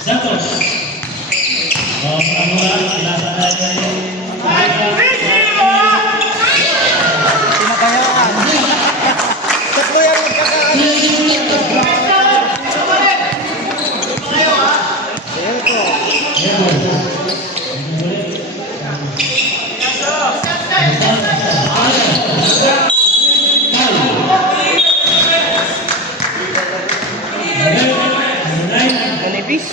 Santos. Pinakayaan. Tatlo yan magkakaano. Ayan ito. Manipis.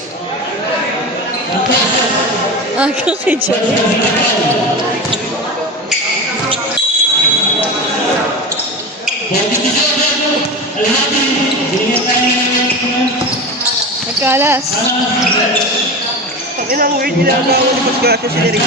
Ako kay Joe. Nagkalas. Pag inang weird nila ang lumabas ko natin si Derek.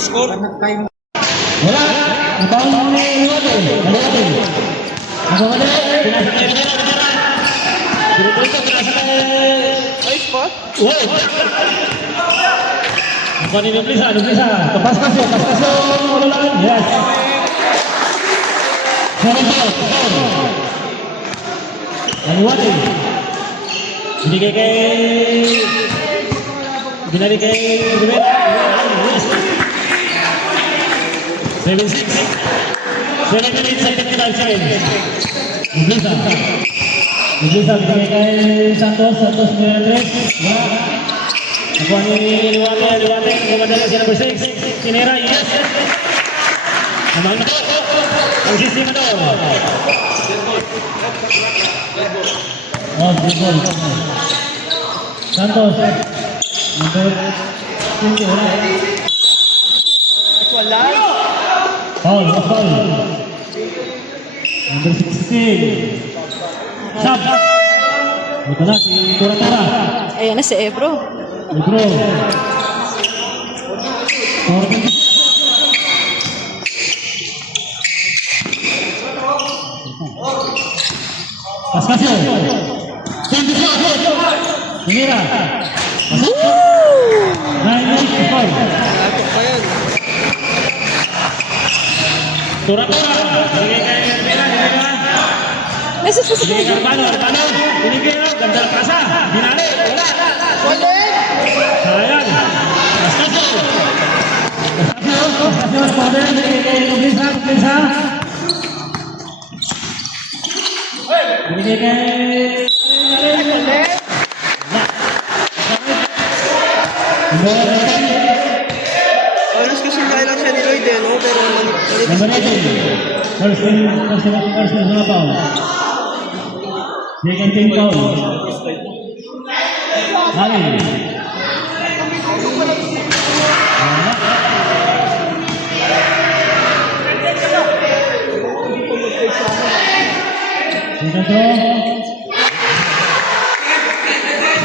Score? Wala. Ibang iwate. Nagawala. Ay, spot? Wow. Bukan ini bisa. Lepas kasih. Ulang. Yes. Iwate. Ini kayak binari kayak berbeda. 7 minutes second kita change. Bisa binigay Santos 93. Ako ni Liwate, kumadala siya number 6. Kinera, yes. Naman na. Ang sistema daw. Oh, good ball. Santos. Number 20. Wala. Foul. Number 16. Sab. Ito na si Tura. Ayan na si Ebro. Ebro. Pascasio. Mira. Tura. Nasa sa Sige, Garbano. Ini kaya, ganda kasa. Binali. Wala. Sayang. Pascasio. Bisa. Ini kaya. Alas kasi lang siya ni Lloyd no? Pero First na foul. Second team foul. Halil. Second throw.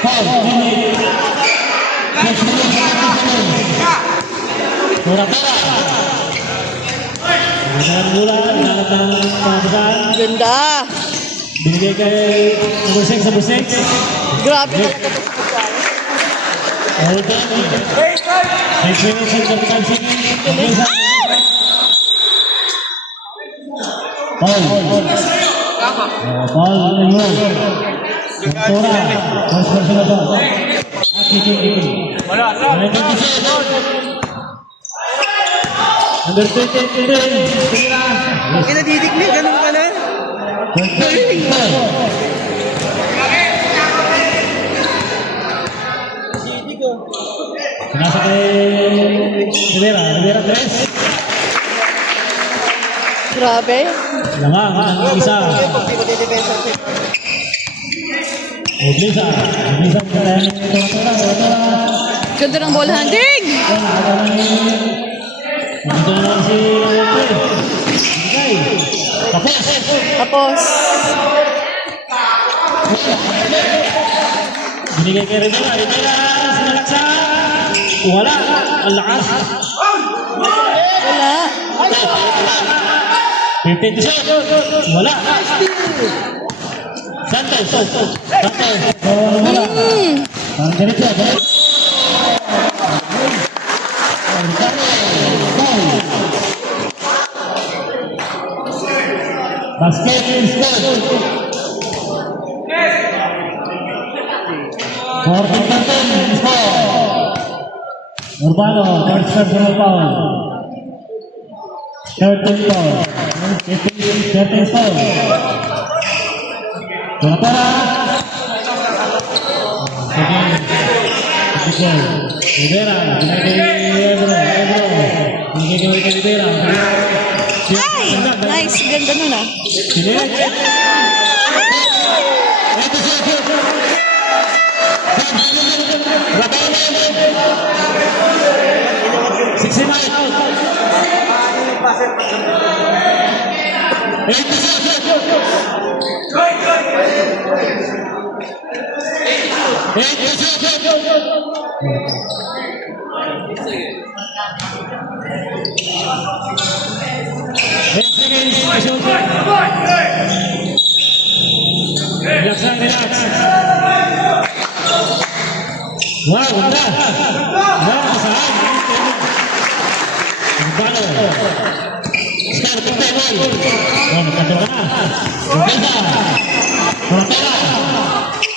Foul. Tura. Dengan bola, dengan pembesaran. Ganda. Binigay kay number 6. Grabe talaga ito. Hold on. 6 minutes and 35 seconds. Foul. Tura. First person na ball. At kicking. Number 20, tumira. Kinadidikli, ganun ka na. Sidik oh. Nasa kay Rivera 3. Grabe. Lamang ang isa. Pag di ko didepensa siya. Oblisa tumira. Ganda ng ball handling. Dito na si Tapos. Tapos, Binigay kay Rivera. Sinalaksa. Wala. Ang lakas. wala. 15 to shot. Wala. Santos. Wala. Parang ganito. Basket score. 14-13 score. Urbano, third serve for foul. 13 foul. 13 foul. Tora. Rivera, Rivera. Ay! Nice. Ganda nun ah. Relax. Wow, ganda. Kasaan. Urbano. Scar, punta yung ball. Nagkatawa ka na.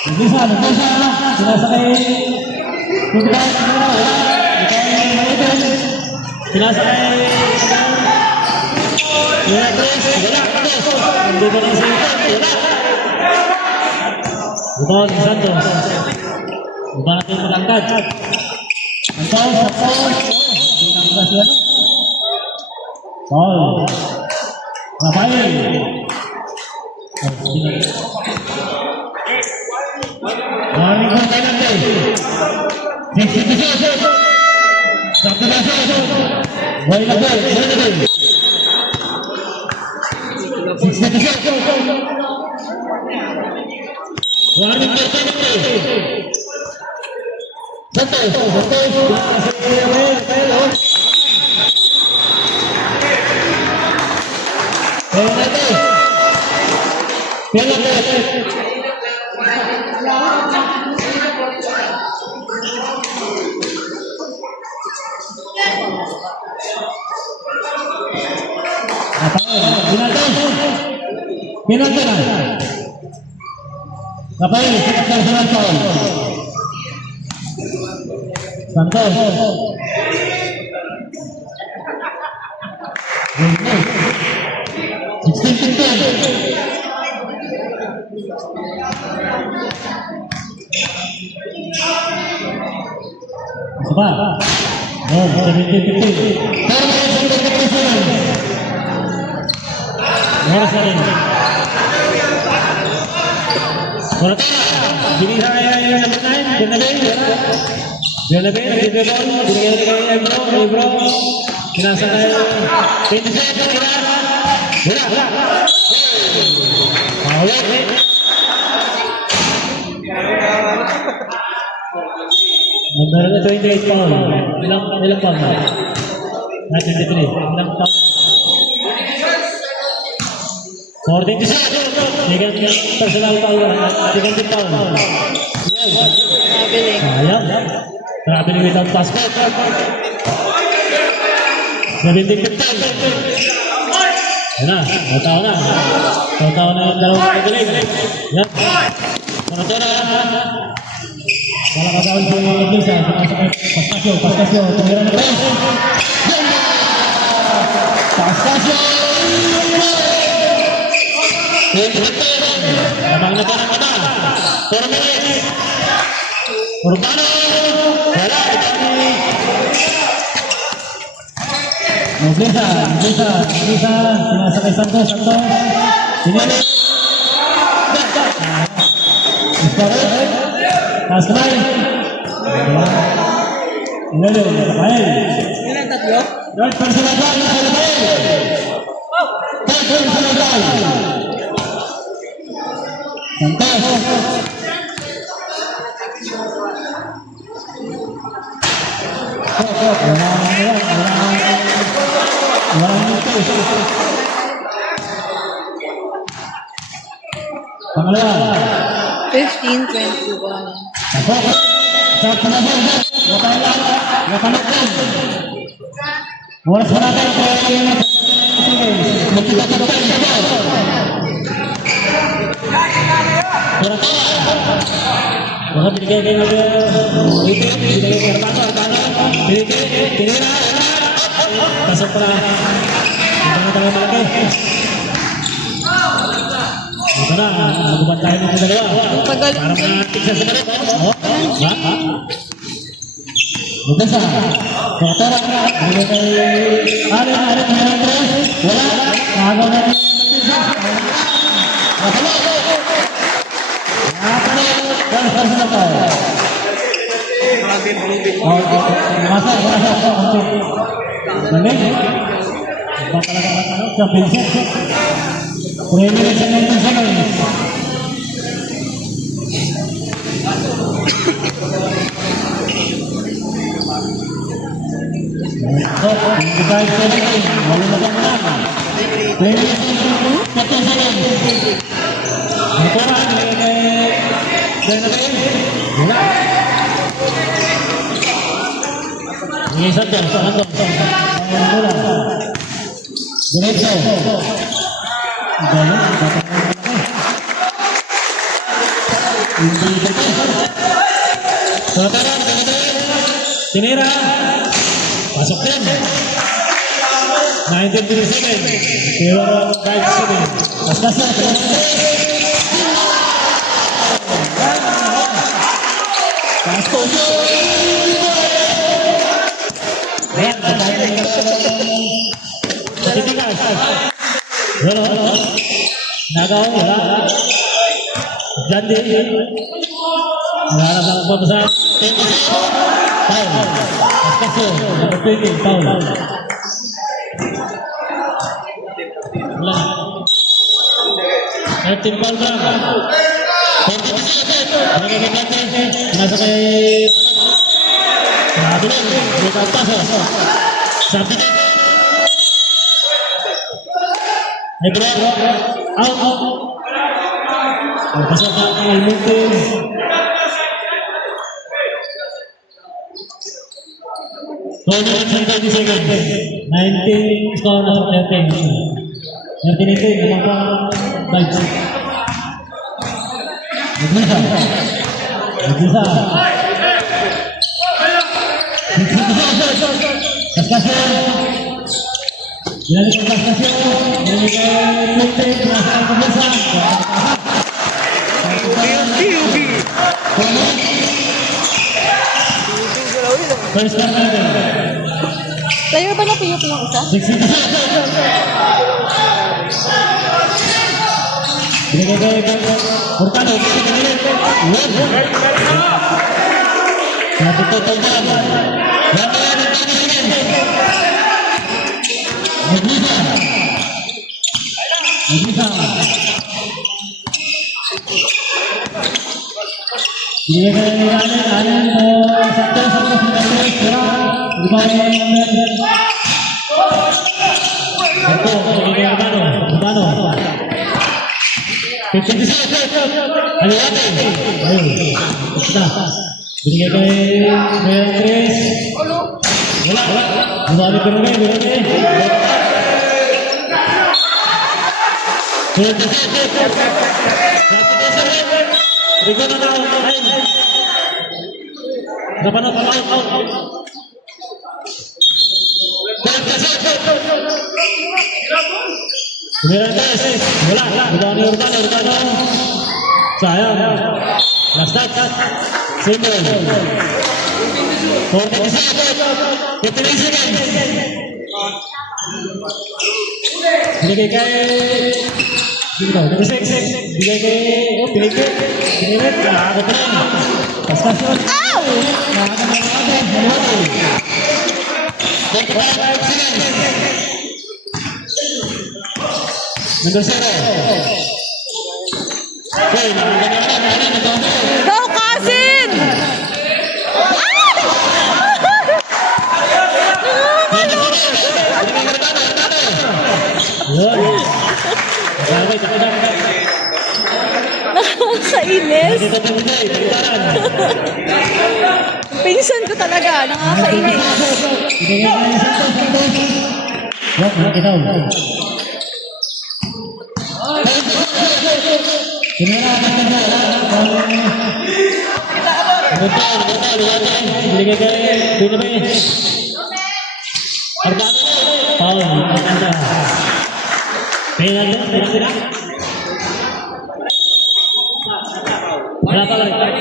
Umpisa. Sinasakay. Sinasakay. Wala. Buton, Santos. Iba natin malangkad. Santos. Binangga siya. Paul. Rafael. Warning kong penalty. 60-60. Boy na boy. 60-60. Warning kong penalty. Santos. Penalty. Penalty na. Rafael, sikat ng Santos. Santos. Apa? Oh, 17-15. Jadi saya yang menang, Jonathan, Ebro, sinasakay, Number 28 pound. Ilang pound na? 23. Ilang pound? 14 to 6. Second personal foul. Second foul. Traveling. Sayang. Traveling without passport. 17-15. Yan na. Tatawa na. Tatawa na yung dalawang kagaling. Yan. Tora. Wala kagawin sa mga Iglesias. Pastasyo. Tumira na tayo. Pastasyo! Lamang na ka ng mata. 4 minutes. Urbano! Wala. Iglesias. Sinasakay Santos. Sinili. Taas kamay. Inalo, Rafael. Ilan tatlo? Third personal drive, Rafael. Third personal drive. Santos. Pangalawa. 15-21. Oras na natin baka binigay kayo binigay kayo pinira pasok para ito na tayo malaki ito na nagubat tayo ng dalawa Tagal. para matik sa sagot Bugasa. Doktora. Alin Andres. Wala. Nagaw na. Masa. Nandun. Bakalaga. Kapilsa. 3 minutes and 19 seconds. Tinira. Pasok din. 19-7. Pero 5-7. Pasok na. Pasok. Ayan. Titigas. Pero. Nagaw. Wala. Jandi. Ngarap ang pagpasa. Foul. Pasok. Number 20. Foul. Wala. 13 foul lang. Nasa kay Radul. Buka pasok. Sabi. Hebra. Out. Pasok ang Almonte. Seconds. 19 score na sa 13. 13 naman pa 5. Nagisa. Kastasyon. Ginali ko kastasyon. Ginali ko Pulte. Nasa ang pagkasa. First time natin. Player ba na PUP yung isa? 60. Binigay kayo. Hurtado. Natututo ba? Nagisa. Binigay kayo ni Alan. Santos. Pero, di ba ito, binigay Urbano. 56. Ano natin? Ayun. Basta. Binigay kay Andres. Wala. Bumalik ka rin. Rico na na. Napanood, out. Kumirantes, wala. Urbano ni Urbano. Sayang. Last touch. Single. 46 seconds. Binigay kay... Dito, number 6. Binigay kay... Oh, binigay. Nakakot na lang. Pastasyon. Ow! Nakakot na lang. Haliwati. 45 seconds. Number 0. Okay, nakakot na lang. Go, Cousin! Yun. Nakakainis. Pinsan ko talaga. Nakakainis.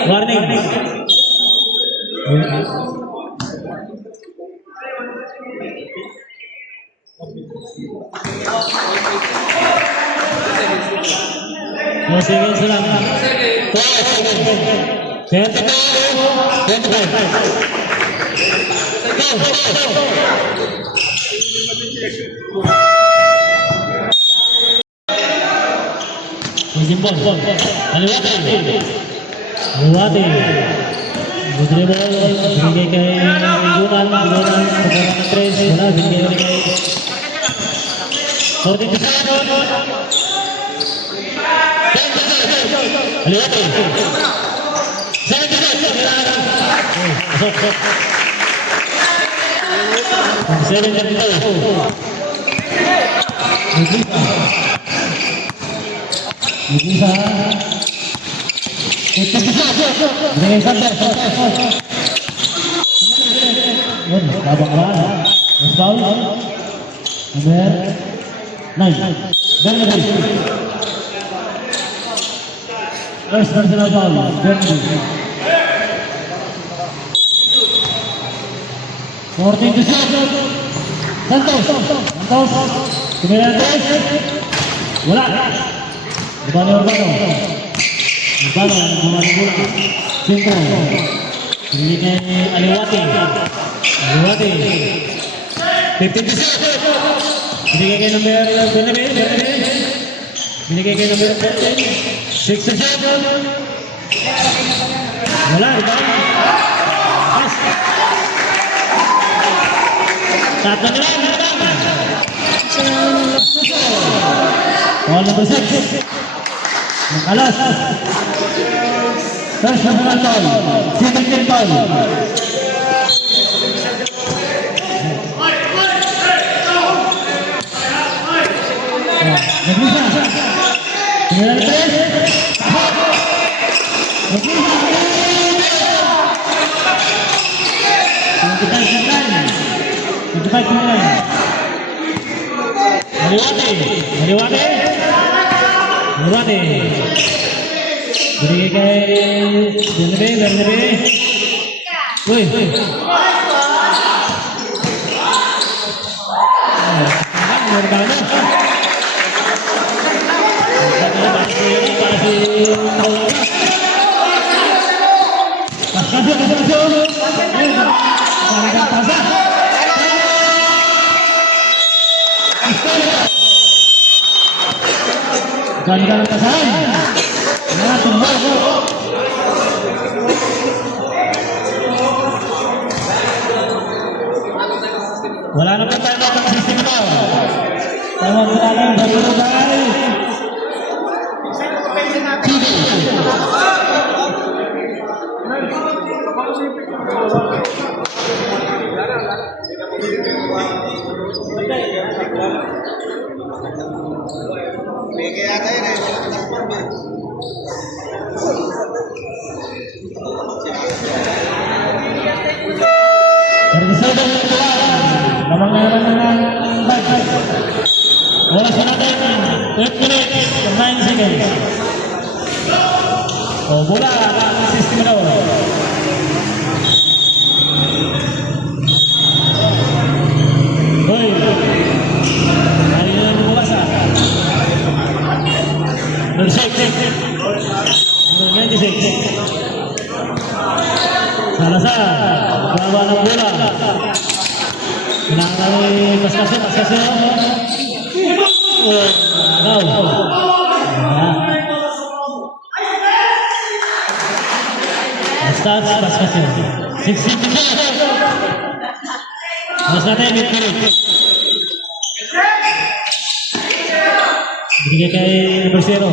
Warning. No seconds lang. 25. Jimbon. Aliwati. Dribble. Binigay kay Igunan. Pagkaroon ng 3. Wala. Binigay kay 42. Aliwati. 72. Bisa. Dengan santai. Babak Musbal. Number 9. Bernardi. First personal foul. Bernardi. 14-7. Santos. Kemudian bola. Urbano. Urbano. Sintro. Ini kay Aliwati. 15-7. Binigay kay number 14. Binigay kay number 14. 6-7. Wala. Pass. Satu na lang. Ball number 6. Alas. First personal foul. Second foul. Naglisa. Tingnan natin. Naglisa. 25. Aliwati. Binigay kay Bernardi. Uy. Ganda ng tasahan. Wala na pa tayo ng system ito. Tama na lang sa barangay. Babayaran ng bag. Oras na natin. 8 minutes. 9 seconds. O, bola. System daw. Hoy. Hari na ng bukas ah. Number 6. Number 96. Salazar. Bawa ng bola. Pinakali Pascasio. Oh, agaw. Stats Pascasio. 6-6. Mas natin, mid-minute. Binigay kay number 0.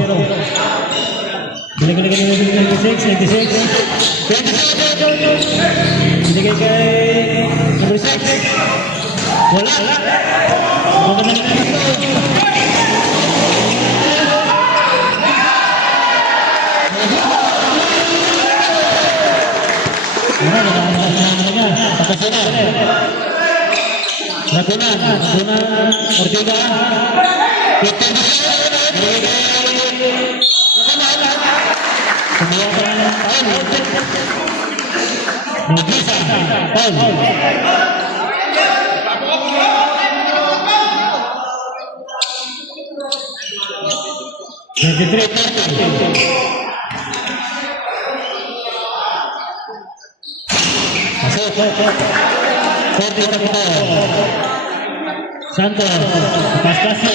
Binigay kay 96. Binigay kay number 6. Wala. Maganda na ito. Nagunan, Ortega. Semua orang tahu. Bisa, tahu. Jadi Santos, Pascasio.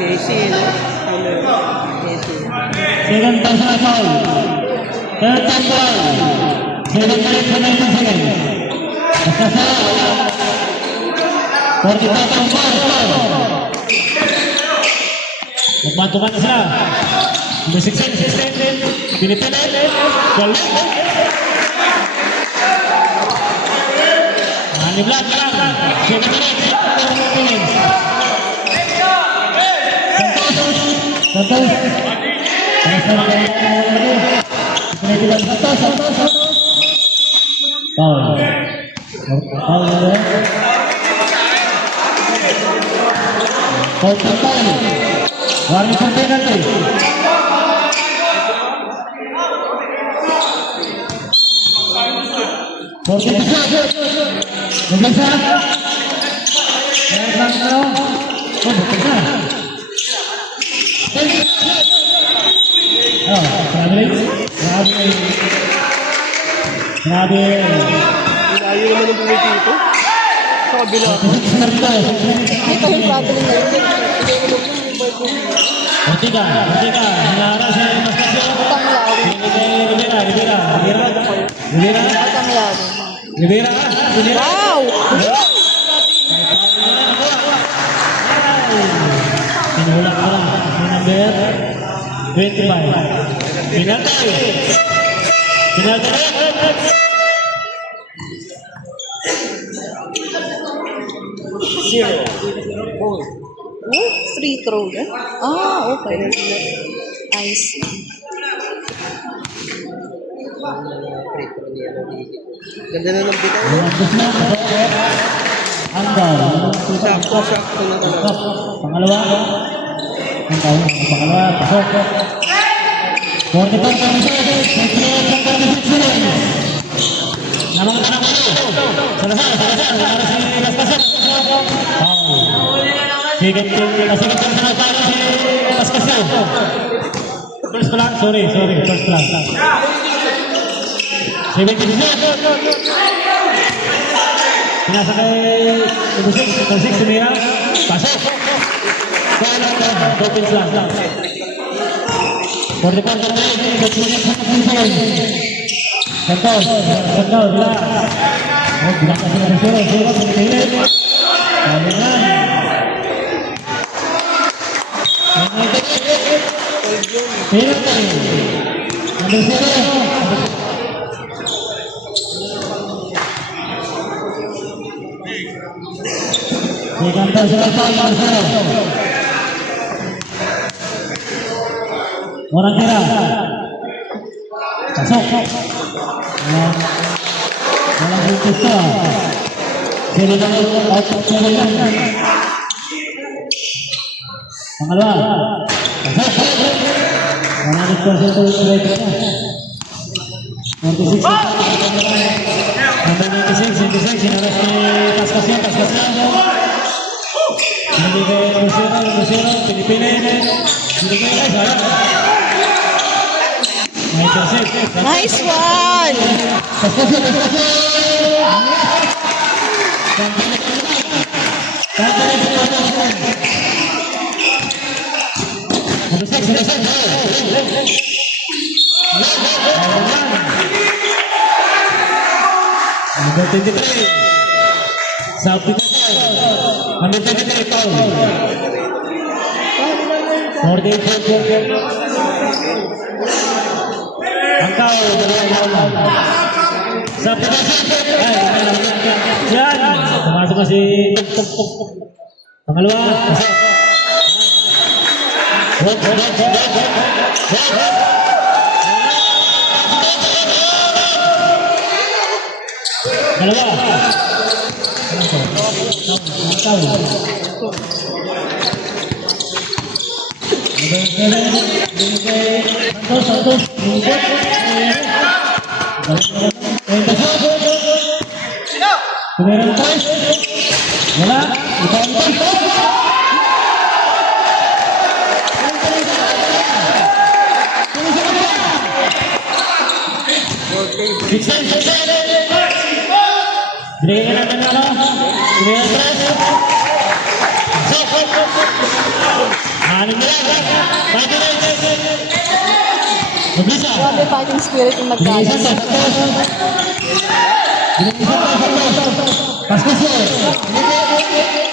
Casey, no? Casey. Second personal foul. Third time foul. 7 minutes and 19 seconds. Pascasio. 45 foul. Magmantuman na sila. Number 16. Pinipilit. Galing. Maniblat ka lang. 7 minutes. Santos. Santos. Foul. Warning for penalty. Grabe. Ilayo naman ang buhay dito. Sa kabila. Ito yung problem na yun. Ortega, hinara si Pascasio. Utang laro. Rivera. Wow! Pinulak ko lang. Number 25. Pinatay. Free throw yan? Ah, okay. I see. Ganda na ng bitaw. Sakto na talaga. Pangalawa. Pasok. 45 Namang anak mo. Salazar. Sige, personal foul si Pascasio. First plan, sorry, first plan. 76. Pinasa kay number 6, Sumira. Pasok. Open lang. 44 Santos, bila. Oh, bila kasi na zero, pinipilit. Kaya na. Penalty. Number 0. Second personal foul, Marcelo. Orang kira. Pasok. Walang putus ka. Sino lang out of sino lang. Pangalawa. Pasok. 100% straight ka. 46. Number 96, sinaras ni Pascasyon. Binigay kay Lucero, pinipili. Binigay kay sayang. May intercept. Nice one! Pascasyon. Number 23. Substitution. Number 23 foul. 44. Angkaw, dalawa. Substitution. Yan. Pumasok na si pangalawa. Dalawa. Santos. Kumeran tayo. Wala. Binigyan natin ng ano? Binigyan natin ng ano nila? Bakit na? Magbisa. Grabe fighting spirit yung Binigyan magkalas. sa Santos. Binigyan sa Santos. Pascasyon.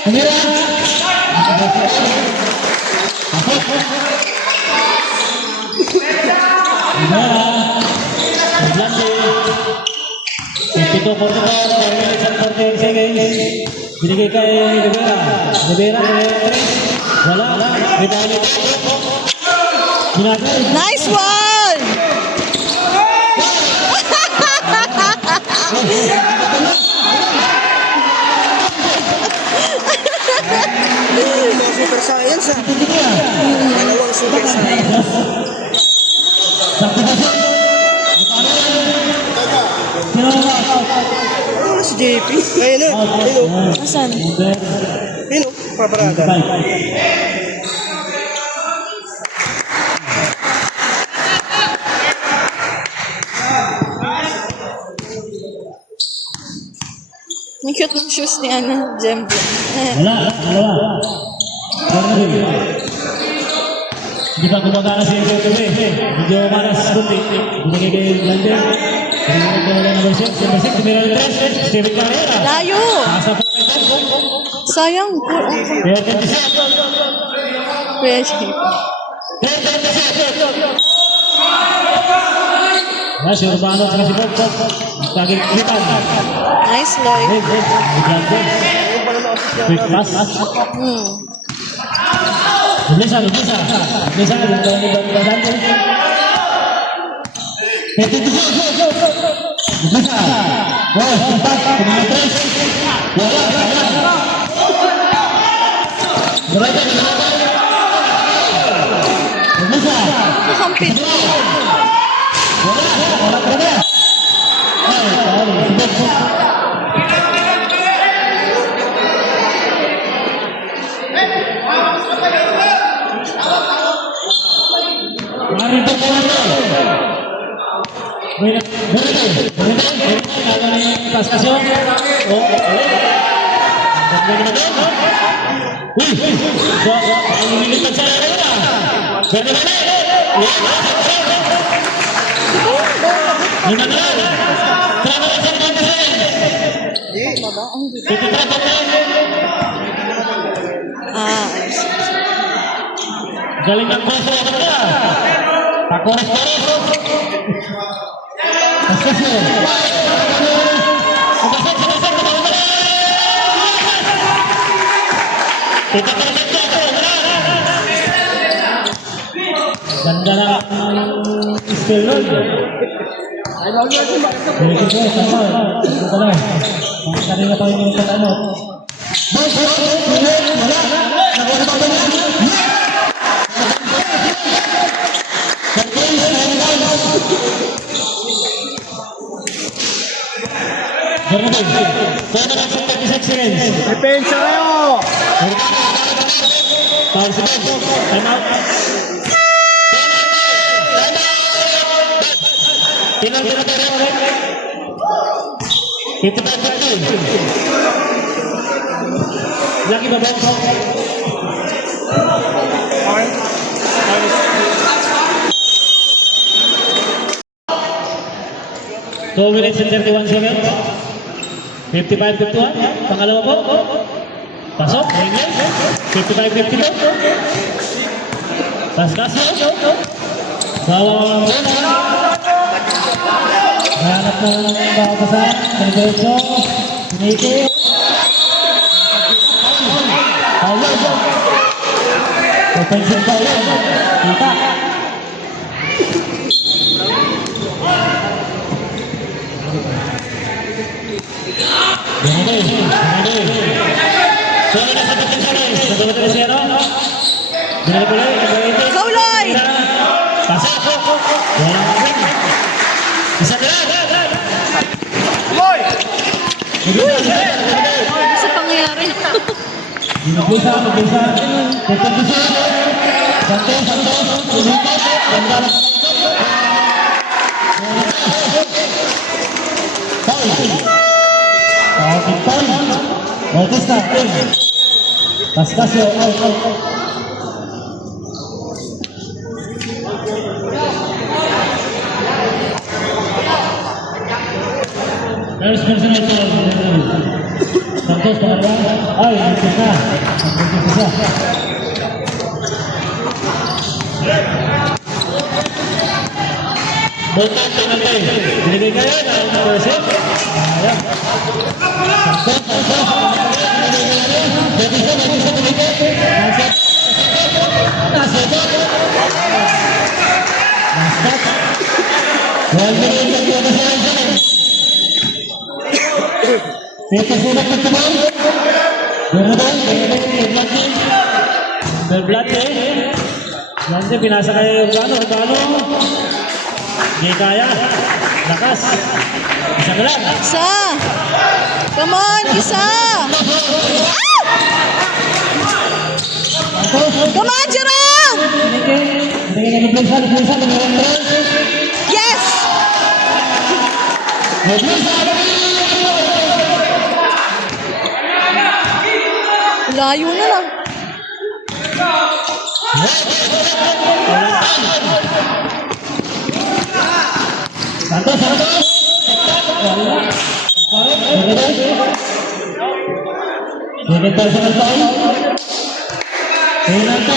Tumira. Pasok. Maglandi. 52-44, 4 minutes and 48 seconds. Binigay kay Rivera. Rivera, wala. Ribali. Binagay. Nice one! Super science ah. Dalawang super science. Oh, si JP. Ayun na. Hello. Asan? Hello. Paparada. Ang cute ng shoes ni ano, Jembo. Wala. Hindi pa gumagana si Ego. Medyo maras kunti. Binigay kay Blande. Binigay kay number 6. Number 6, number 3. Steven Carrera. Layo! Nasa pa ito. Sayang. Kaya 26. Pressure. Si Urbano at si Bob. Taging kitan. Nice, Lloyd. Blande. Quick pass. Lumisa. Lumisa. Nakampit. Galing ng boss mo ka. Pakoras-koras. Pascasyon. Ganda na ang skill nun. Very good boy, tama. Ito ka lang. Kanina pa yung ano. Depensa kayo! Power seconds. Time out. Tinang tayo ulit. 55-50. Lagi ba box? Two minutes and 31 seconds. 55-51. Pangalawa po. Pasok. England. 55-52. Paskas. Bawang bola. Hanap ng bakasan. Diretso. Piniti. Foul. Offensive foul. Kita. Ganun. So, nasa pagkasalis. Nagawad na siya, no? Go, Lloyd! Pasok. Walang ring. Isa na lang. Boy! Ano sa pangyayari? Bisa. Pagkabisa. Santos. Ulitin. Ganda lang. Foul. Bautista. Pascasio. First personal foul. Santos pangalawa. Ay, ito na. Ang isa. Botong pinatay. Binigay kayo ng person. Ayan. Santos. Bautista binigay. Nasot. Wal minute ang mga kasalanan. Ito sulat ng tumang. Berblate. Blante, pinasa kayo yung Urbano. Hindi kaya. Lakas. Isa na lang. Isa! Come on, isa! Come on, Jerome! Binigay ng Blesa. Yes! Layo na lang. Santos. Second personal foul. Penalty.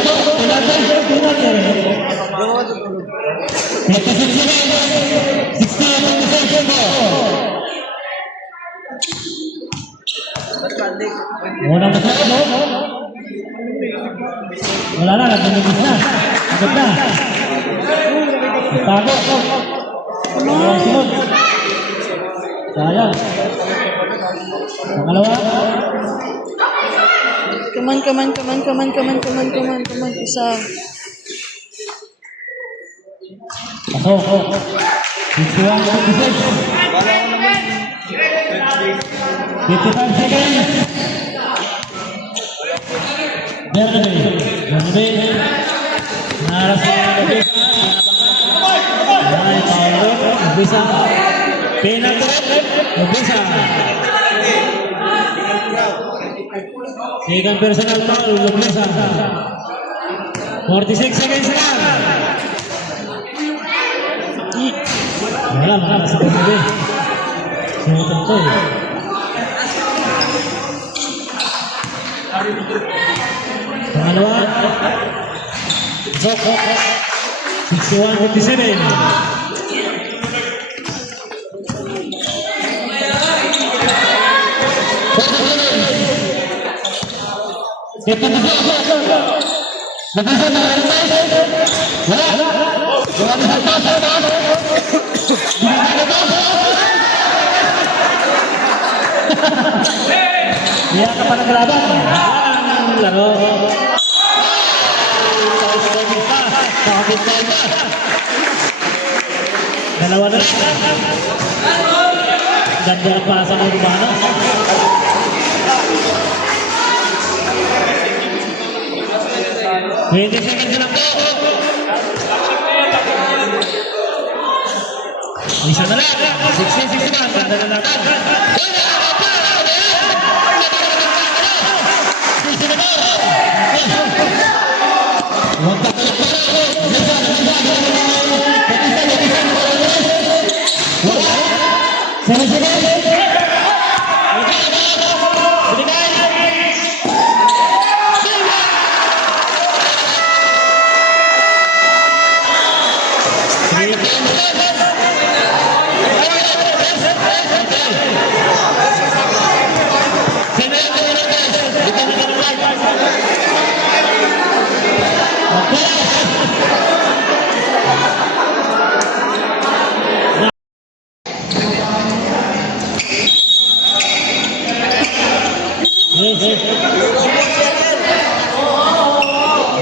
16 Unang masakit, no? Wala na, nagmumugis na. Agad na. Tago. Sunod. Sayang. Pangalawa. Come on, isa. Pasok. 61-56. 55 seconds. Bernabé. Naras na Nabisa. Ay, Paulo. Nabisa. Penalty. Nabisa. Second personal foul. Nabisa. 46 seconds lang. Wala, sa Bernabé. Sinutan to eh. Pangalawa. Sok. 61-57. Kaya ka pa naglaban. Ang laro. Dalawa na lang. Ganda ng pasa ng Urbano. Pwede seconds lang po. Isa na lang. 60-61. Ganda na natin.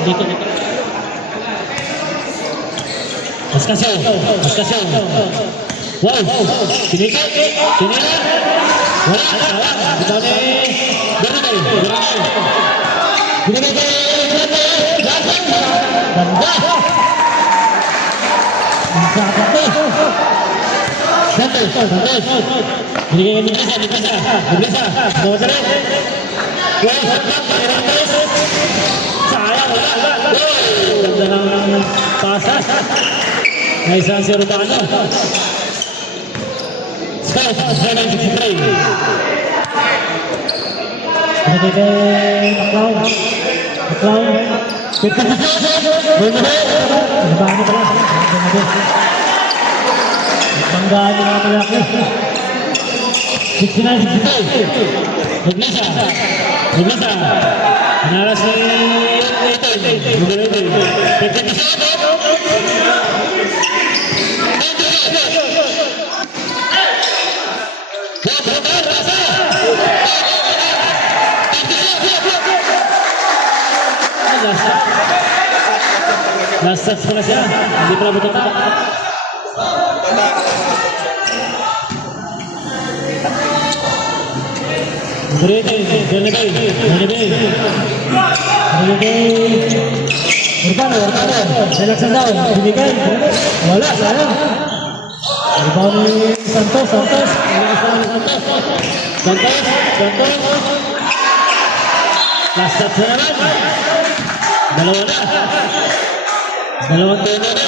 Dito. Askasyon. Wow. Sinikot. Sinira. Wala. Ito ni Bernabé. Ganda. Santos. Binigay ni Bisa. Bawa jalan. Sayang. Ganda ng pasas. May isang si Urbano. Scout, 763. Ito kay Aklaw. Urbano pala. Banggaan yung mga malaki. 69-62. Maglisa. Nara si last touch pala siya. Hindi pala butata. Bernabé. Urbano. Relaxan daw. Binigay. Wala. Sayang. Urbano ni Santos. Santos. Last touch na naman. Dalawa na. Dalawang turno na.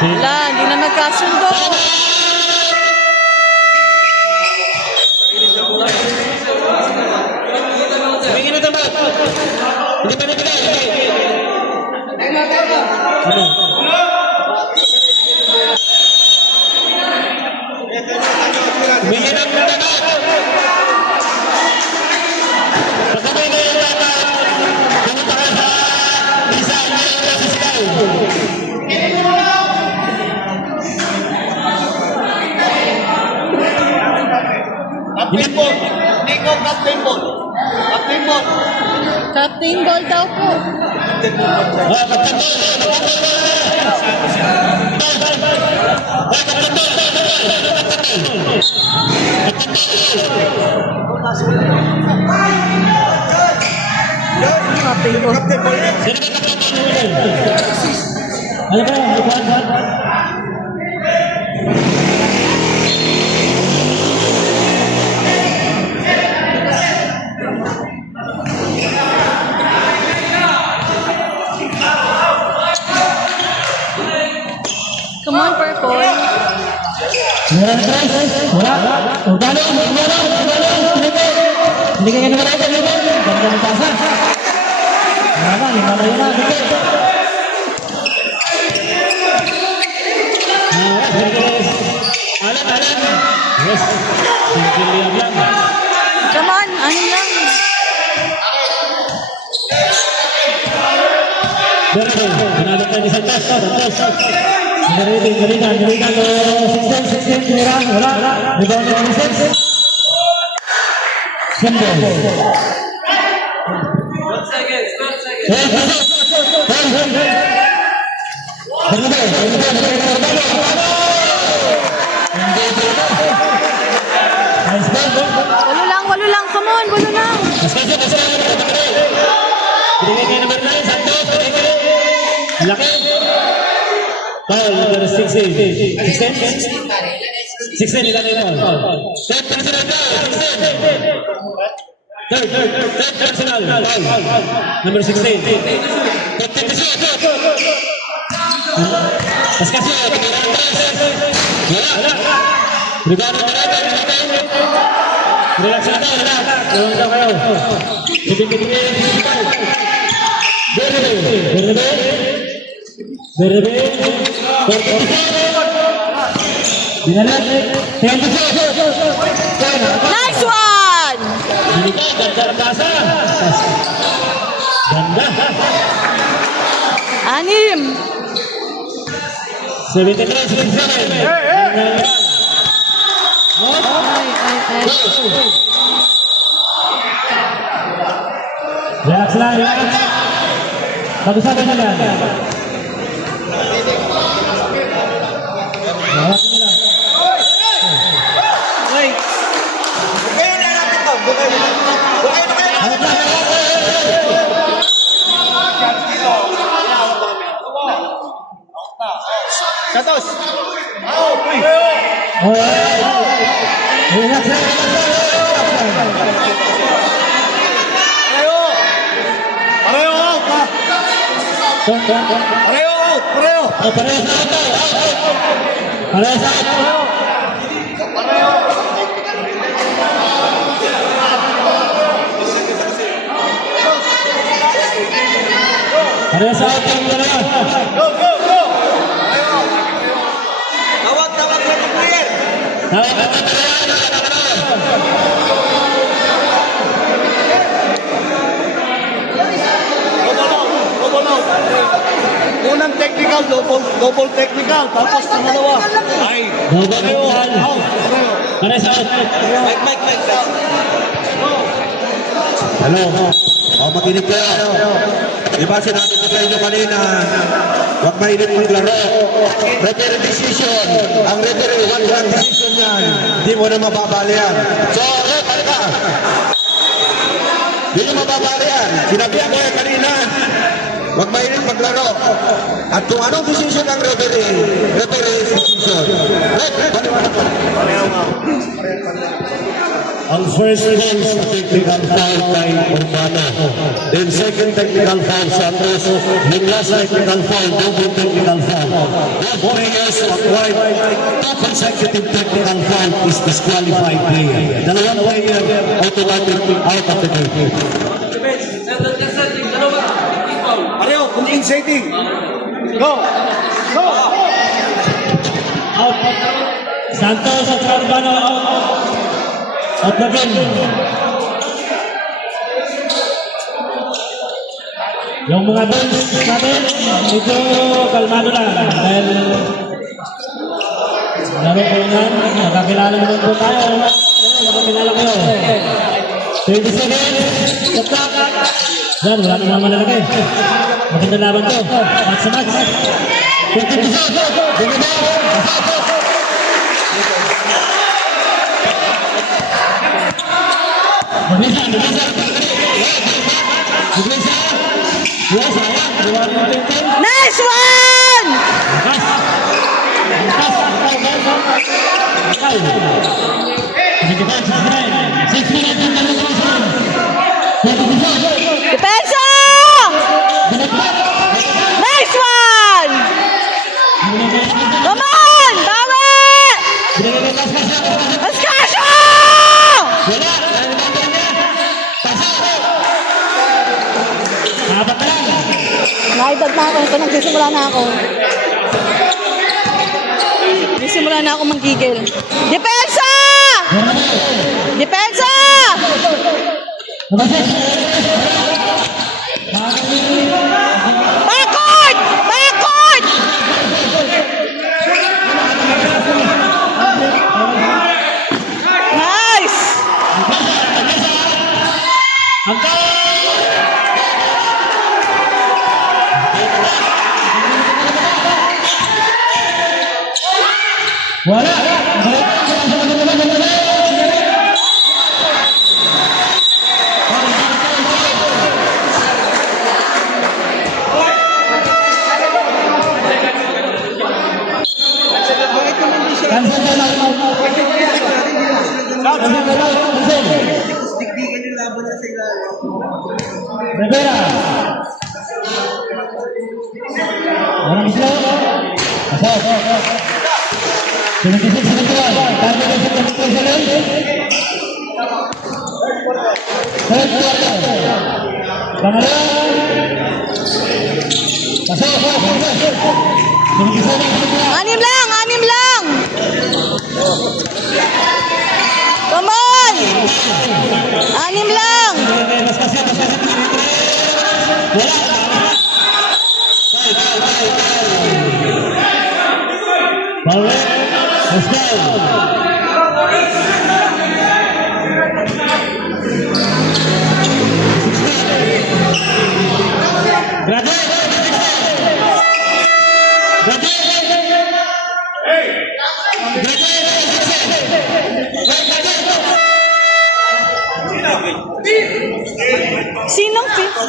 Wala, hindi na nagkasundo. Tumingin na naman. Hindi pa nabigay. Ano? Tumingin na naman. Pagkamay na yung laban, pumunta ka sa isa na yung nasisigaw. Captain ball daw po. Ano ba? Come on, Purple. Wala. Urbano. Hindi ka ganun na ito. Ganda ng pasa. Wala, lima na yun. Alan. Yes. Simple yan. Come on, ano ni Santos. Galitan. 16, tumira. Wala. Rebound ni Vincent. Sembol. Walo lang. Come on, walo lang. Binigay kay number 9, Santos. Laki. Foul, number 16. 16, ilagay mo. Third personal foul, 16. Third personal foul, number 16. Paskasyo, wala. Rebound na natin. Relax na tayo, relax. Relax na kayo. Berbe. Binalat. Nice one! Binigay, ganda. Ganda. 6. 73, 67. Ay. Relax lang, relax. Pag-usapan nyo lang. Relax nyo lang. Santos! Alright. Relax lang. Pareho out! Pareho out! Pareho! Pareho sa out. Pareho sa out yung dalawa. Go! Tawag na ng player. Double out! Unang technical, double technical, tapos pangalawa. Ay! Pareho out! Pareho sa out. Mike. Hello. Makinig kayo. Di ba sinabi ko sa inyo kanina, huwag mainit maglaro. Referee decision. Ang referee, one decision yan. Hindi mo na mababali yan. So, referee ka. Hindi nyo mababali yan. Sinabihan ko yan kanina. Huwag mainit maglaro. At kung anong decision ng referee decision. Ang first one sa technical foul kay Urbano. Then second technical foul Santos. Yung last technical foul, double technical foul. Both players who acquired 2 consecutive technical foul is disqualified player. Dalawang player automatically out of the game. Pareho, compensating. Go! Out. Santos at Urbano out. Out na game. Yung mga boys natin, medyo kalmado lang. Dahil laro ko yan, nakakilala naman po tayo. Nakakilala kayo. 20 seconds. Yan, wala naman malalagay. Maganda laban to. Match sa match. 50 seconds. Nice one! Depensa! Nice one! Come on! Tama! Ascasio! Naidad na ako. Ito, nagsisimula na ako. Nagsisimula na ako manggigil. Depensa! Depensa! Backward! Backward! Digdigan yung laban na sa ilalim. Rivera. Orang Islam. Asal. 76-71. Target ng 76-71. Third quarter. Pangalawa. Pasok. 77-71. Anim lang, anim lang. Come on! Anim lang. Power. Let's go. Sinong fifth?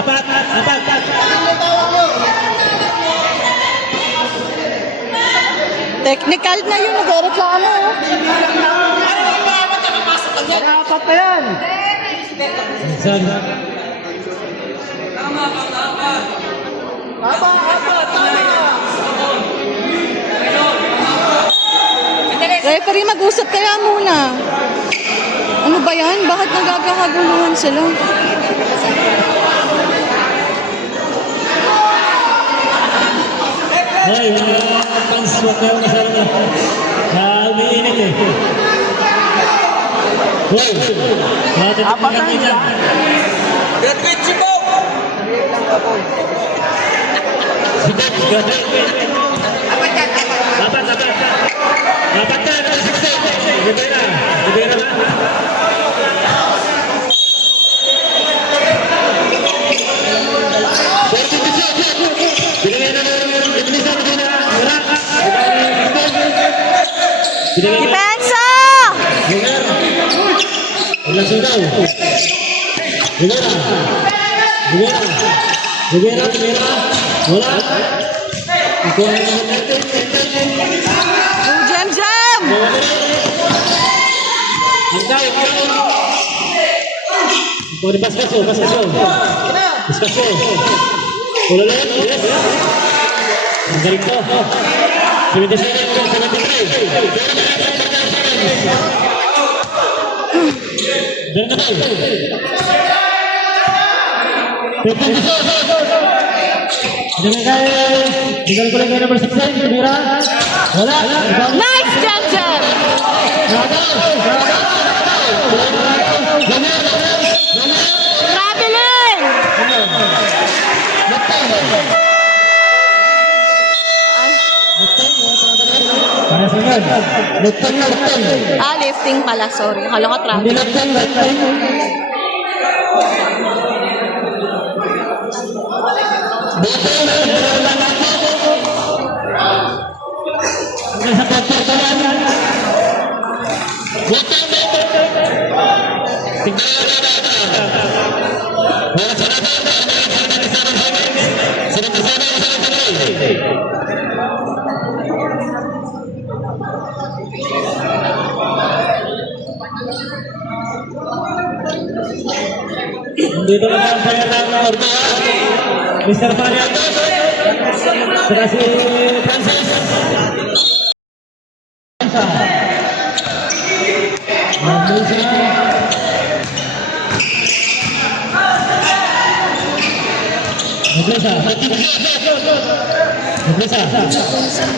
Apat. Technical na yun, nagreklamo. Apat pa yan. Son. Referee, mag-usap kaya muna. Ano ba yan? Bakit nagkakaguluhan sila? Ay, mga fans, huwag kayo masarap na. Umiinit eh. Wow! Apat na yun. Graduate si Bob! Apat na, 16. Rivera ba? Binigay na ng Iblisa Medina. Depensa! Wala sudaw. Rivera. Wala. Ito ang Jam! Angkay. Ito ni Paskaso. Ululun. Yes. Ang galing to. 77-73. Ganun na ba? Tinggal ko lang number 16, Mira. Wala. Nice, Jam! Traveling! Para sa yan. Lutang. Lifting pala, sorry. Akala ko Hindi traveling. lutang. Dito na ang saya ng Orto. Mr. Mariano. Saka si Francis. Noblesa.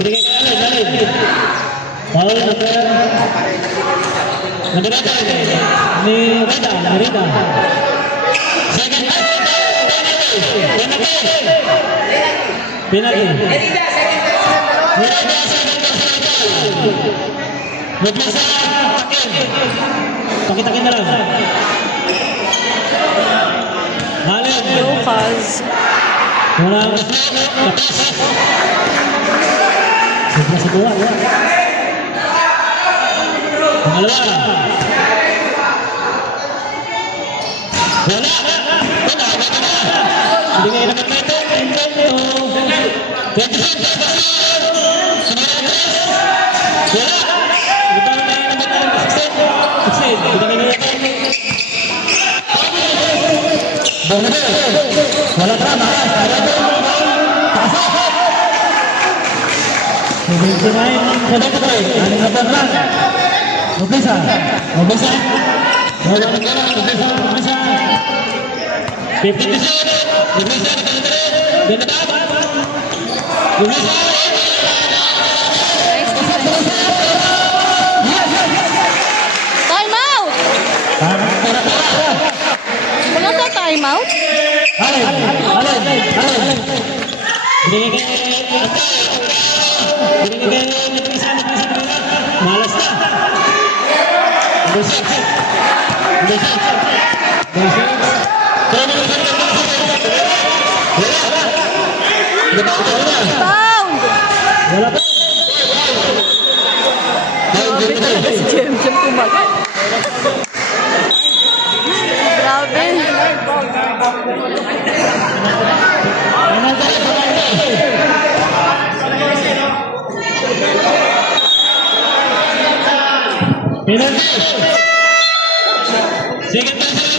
Bigay ka alin. Paul number ni Rida. Second penalty. Mabilis sa takin. Pakitakin na lang. Allen. Lucas. Wala ang tapos. Sobra sa buwan. Pangalawa. Wala. Hindi ngayon naman ito. Invento. 26. Wala. Hindi ba ngayon naman ito? 16. Hindi ngayon naman ito. Wala pa. Kumain ng sabay ko eh. Aling na lang. Mabisa. Mabisa. Wala na lang. Mabisa. Mabisa. 50 pesos. Mabisa. Ganda ba? Mabisa. Time out! Wala ka time out? Alin. Binigay malas na. Pound! Wala pa. Si Jem kumagat. Grabe. Penalty. Second penalty.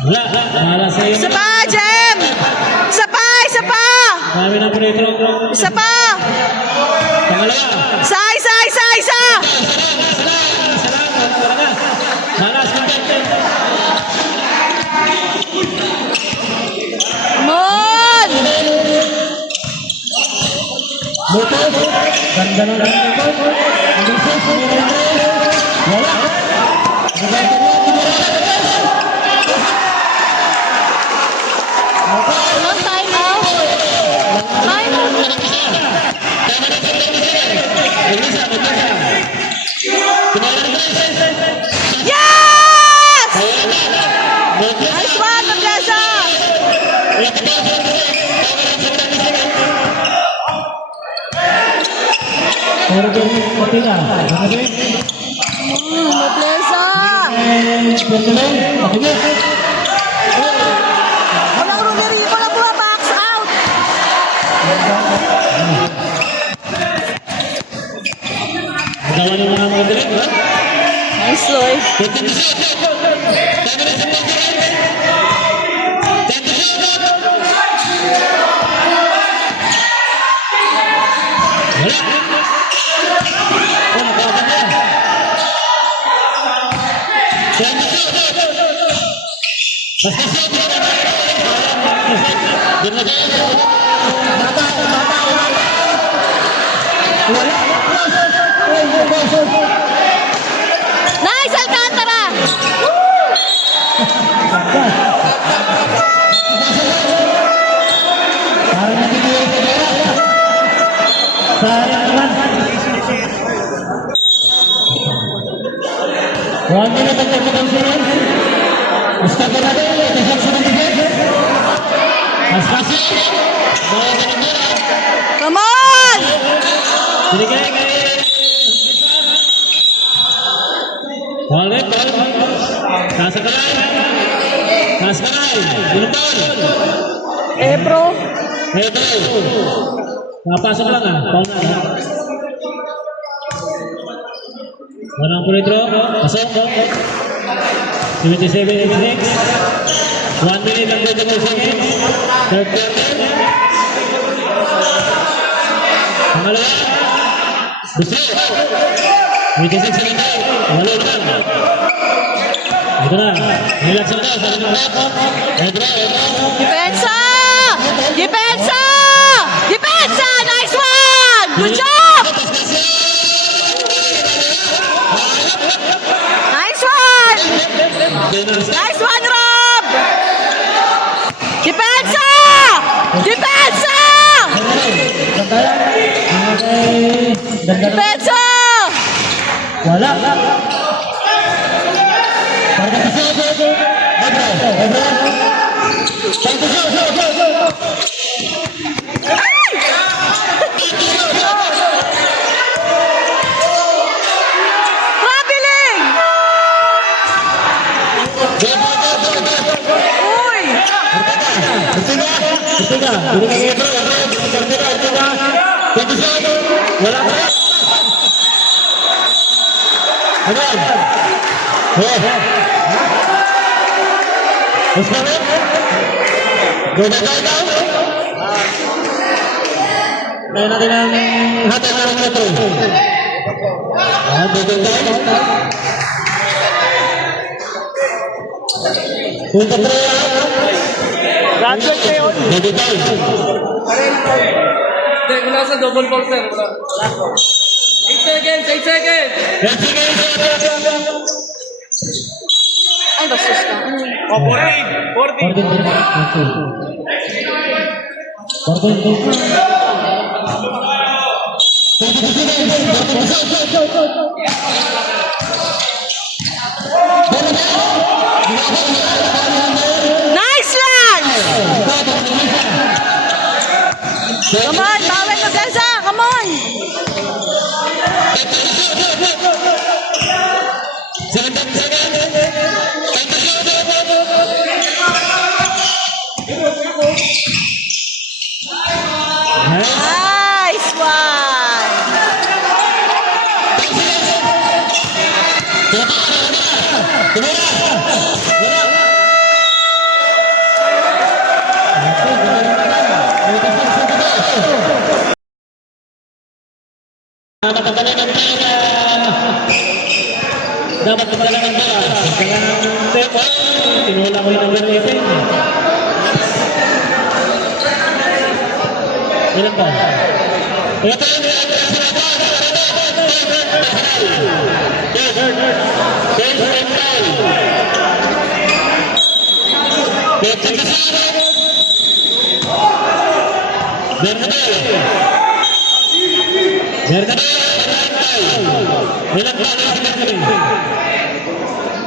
Wala sa iyo. Isa pa, Jem! Isa pa! Isa pa! Kami na pre-throw. Isa pa! Pangalawa. Isa! Malas na. Come on! Moto. Ganda ng wala. Walang time out. Time out. Yes! Nice one, Maglasa! Maglasa! Walang Rodrigo na box out! Gawa ng mga magaling, ha? Nice, Loy. Nice, Alcantara! One minute ang pagkakansinan. Gusto ko natin, itasok sa nagigit. Aspasi. Come on! Binigay kay... Wallet, Kasakalay. Binupal. Ebro. Ito. Napasok lang Paul na. Walang pulit-draw. Pasok. 77-86. 1 minute and 24 seconds. Third quarter. Pangalawa. Gusto. 26-78. Walo lang. Ito na. Relax na daw. Sabi ng lapot. Ebro. Depensa! Depensa! Depensa! Nice one! Good job! Nice one! Nice one, Rob! Depensa! Depensa! Depensa! Wala. Traveling! Uy! Itiga. Wala ka. Ano? Mas kami? Go. Kaya natin ang hatay na mga ito. Punta po. Graduate kayo. Hindi, wala sa double ball, sir. Wala. 8 seconds, 8 seconds! Ay, bastos ka. Oh, 14. Nice lang! Come on, bawal mag-asa! Come on! Nice one! Dapat magdala ng bola. Tempo. Tinula ko yung number 18. Ilan pa? Ito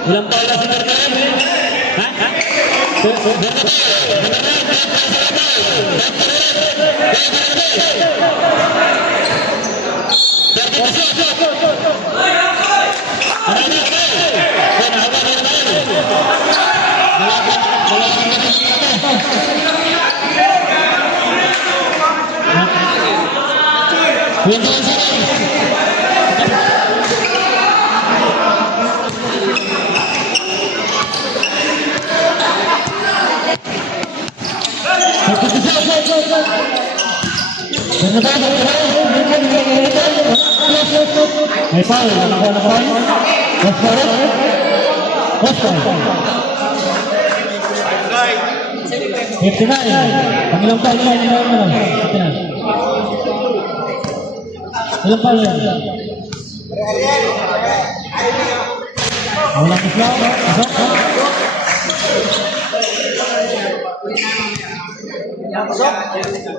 Ilang bola si Berkay? Ha? May foul. Nakuha na foul. Oscar. 59. Pangilang foul na yun. Ilang foul yan? Walang islaw.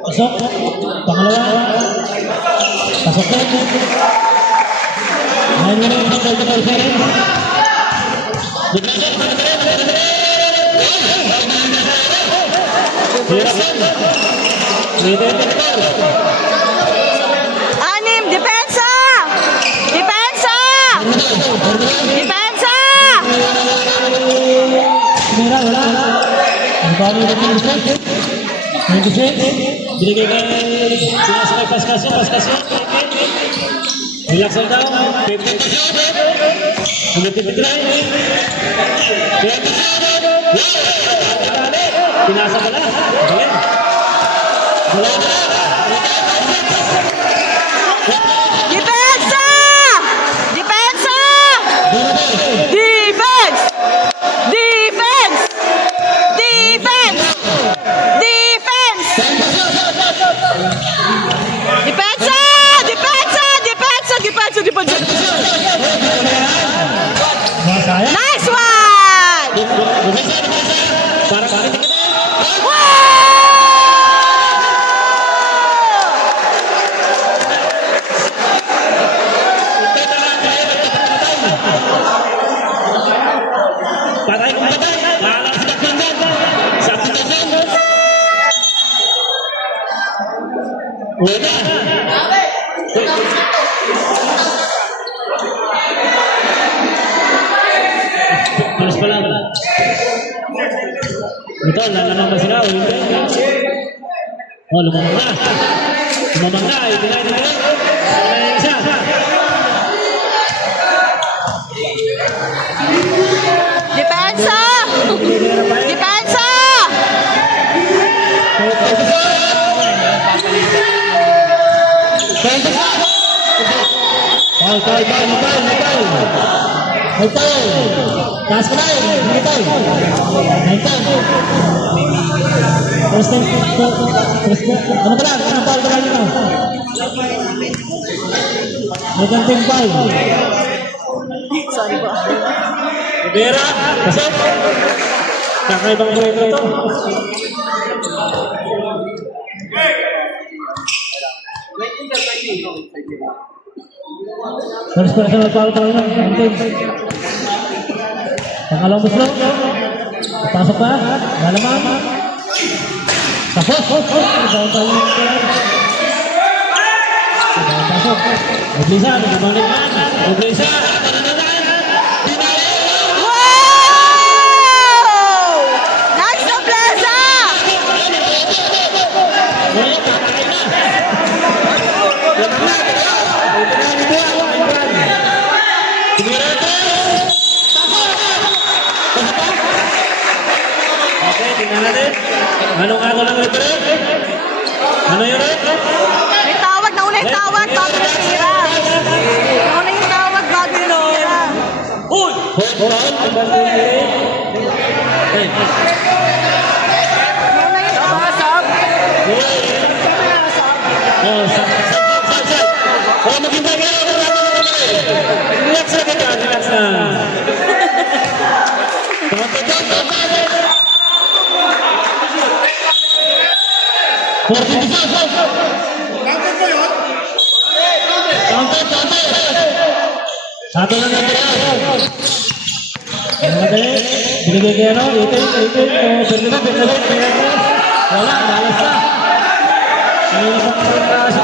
Pasok. Pangalawa. Pasok din. Ngayon mo na yung pasok ko sa rin. Anim, depensa! Depensa! Depensa! Mira, wala. Ang bago yung pinag-set. Binigay kay pinasa kay Paskasyon. Relax lang daw. 50. Pinasa pala. Galing. Depensa! Depensa! Defense! Defense! Defense! Defense! Depensa! Depensa! Depensa! Depensa! Depensa! Nice one! Umisa. Parang makinig ka na. Patay kung patay. Lakas na kandang. Sakit na siya. Wala. Palas pa lang. Ito, lalamang ba sila? O hindi? O, lumamang na. Lumamang na. Ito na, ito na. Isa. Depensa! Depensa! Taas ka na eh. Ano ka lang? Anong foul ka lang yun? May kanting foul. Sorry po. Rivera, pasok. Kakaibang kwento ito. Terus personal foul tayo na. Pangalawang buslo. Pasok pa. Lalaman. Tapos. Pasok. Oblisa. Oblisa. Wow! Nice Nobleza! Okay, tingnan natin. Anong ako lang ito? Ano yun? May tawag. Nauna yung tawag bago yung tira. Nauna yung tawag bago yung tira. Hold on. Nauna yung tawag. Oh, sab. Oh, maghintay kayo. Relax na kita. Relax na. Satu lang natin. Binigay kayo, no? Itin. Wala, malas na. Sayang, malas na.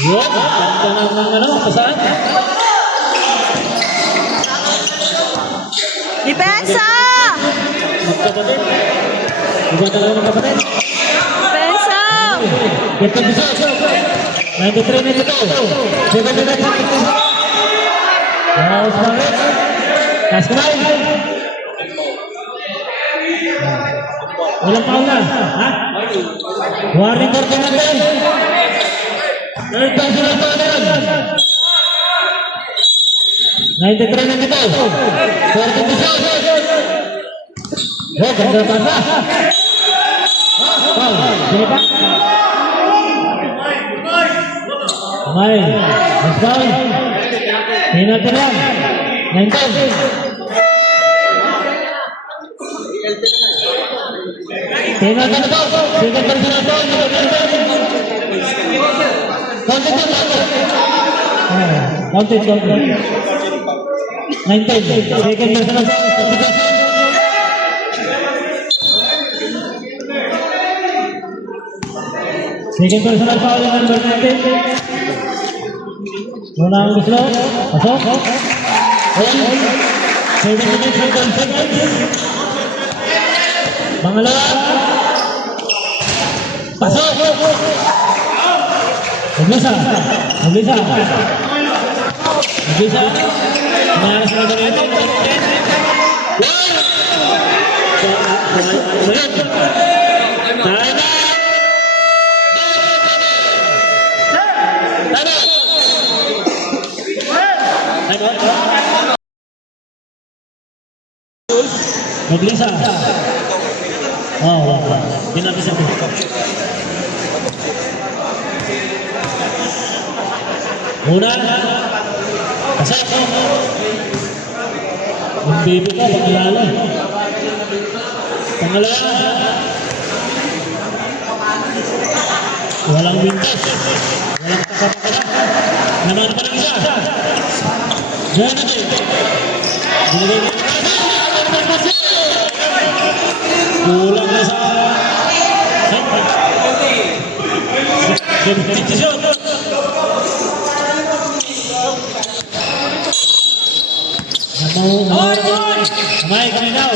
Yun, ganda ng pasahan. Depensa! Magkapatid. Iba talaga magkapatid. Depensa! Ito bisa. 93 na ito. 79 na ito. Wow, semangat. Kas kemarin. Walang paula. Ha? Warning for penalty. Third personal foul yan. 93 na ito. 40 bisa. Oh, ganda pasa. Foul. Sini Pak. Main. Mas foul. Penalty lang. 19. Penalty na to. Second personal foul. Counted. 19. Second personal foul. Second personal foul number 19. Unang gusto. Pasok. 7 minutes and 10 seconds. Pangalawa. Pasok. Umpisa. Umaras na ganito. Time out. Maglisa. Oh, wow. Ginabisa ko. Una. Pasok. Yung baby ko, pangilala. Pangalawa. Walang windows. Walang kakapakala. Naman pa ng isa. Diyan natin. Binigay mo. Kulang na sa... Competition. Kamay, kamay daw.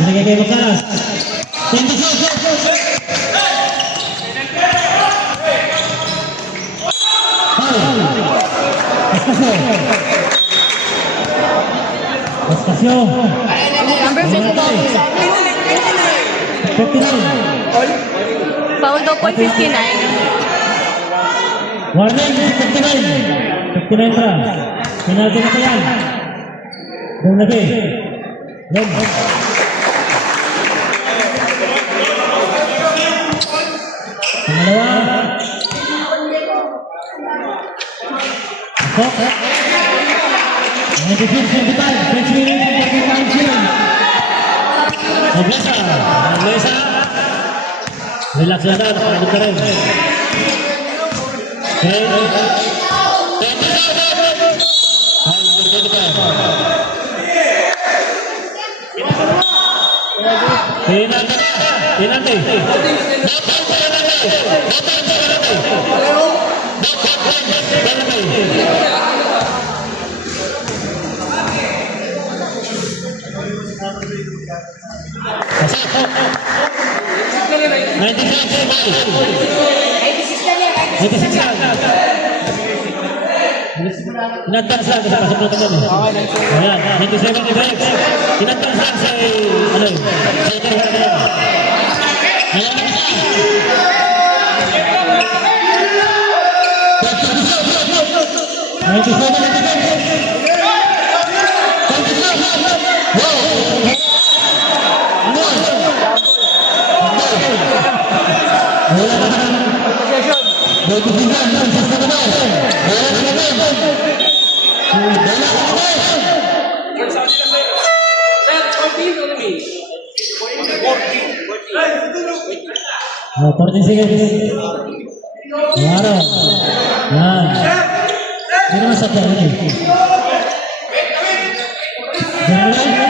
Binigay kayo magkalas. Pastasyo. Number 59. 59. Foul daw po 59. Warning, 59. 59 tra. Penalty na yan. Doon lagi. Doon. Pangalawa. Pasok. 96, 25. 6 minutes, 45 seconds. Noblesa. Noblesa. Relax lang daw. Nakapagod ka rin. Okay. Penalty. Inadvance lang kasi pasok na ito. Ayan, 97 events. Inadvance lang sa ano yun. Sa ito yung ayan. Ayan na isa. Oh, 14 seconds. Waro. Yan. Hindi naman sa pera eh. Jangan.